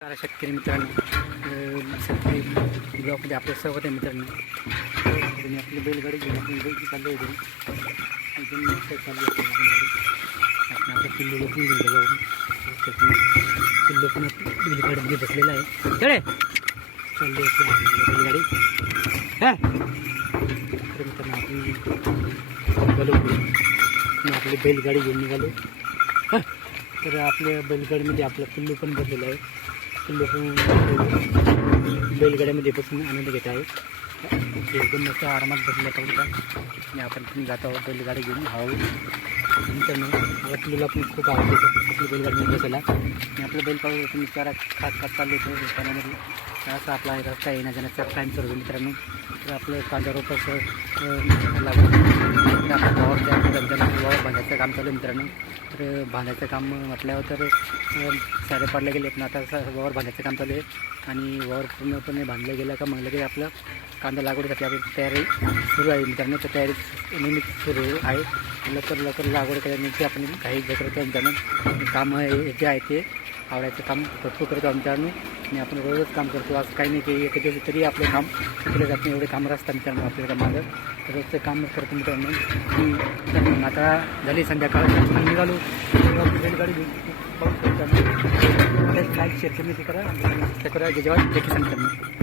शेतकरी मित्रांनो, शेतकरी ब्लॉकमध्ये आपलं स्वागत आहे मित्रांनो. तुम्ही आपली बैलगाडी घेऊन आपली बैल चालली आहे एकदम मस्त चालली आहे बैलगाडी. आपण आपल्या पिल्लूला पण घेऊन गेलो, पिल्लू पण बैलगाडीमध्ये बसलेला आहे. चढे चालली आपली बैलगाडी. हा तर मित्रांनो आपण निघालो, आपली बैलगाडी घेऊन निघालो. हां तर आपल्या बैलगाडीमध्ये आपला पिल्लू पण बसलेला आहे. पिल्लू पण बैलगाड्यामध्ये बसून आनंद घेत आहे. एकदम मस्त आरामात बसले होता आणि आपण पण जात आहोत बैलगाडी घेऊन. हळू मित्रांनो मला पिल्लूला पण खूप आवडतं आपली बैलगाडीमध्ये बसायला. आणि आपलं बैल पाहू तुम्ही चारा खात चाललो होतो पाण्यामध्ये. असा आपला रस्ता येण्या जाण्याचा टाईम सुरू होतो मित्रांनो. तर आपलं कांदा रोपाचं लागून आपण वावर बांधायचं काम चालू आहे मित्रांनो. तर बांधायचं काम म्हटल्यावर तर सारे पाडले गेले, पण आता वावर बांधायचं काम चालू आहे. आणि वावर पूर्णपणे बांधलं गेलं का मग लगेच आपलं कांदा लागवडीसाठी आपली तयारी सुरू आहे मित्रांनो. तर तयारी नेहमीच सुरू आहे. लवकर लागवड करण्याची आपण काही करतो मित्रांनो. काम जे आहे ते आवडायचं काम भरपूर करतो आमच्याकडून. आणि आपण रोजच काम करतो, असं काही नाही की एका दिवशी तरी आपलं काम केलं जात नाही. एवढे कामं असतात मित्रांनो आपल्याला माझं. तर रोजचं काम करतो मित्रांनो. आता झाली संध्याकाळ निघालो बैलगाडी घेऊन. पाऊस करतो लाईक शेअर कमी करा, करा जेव्हा देखील सांगतो.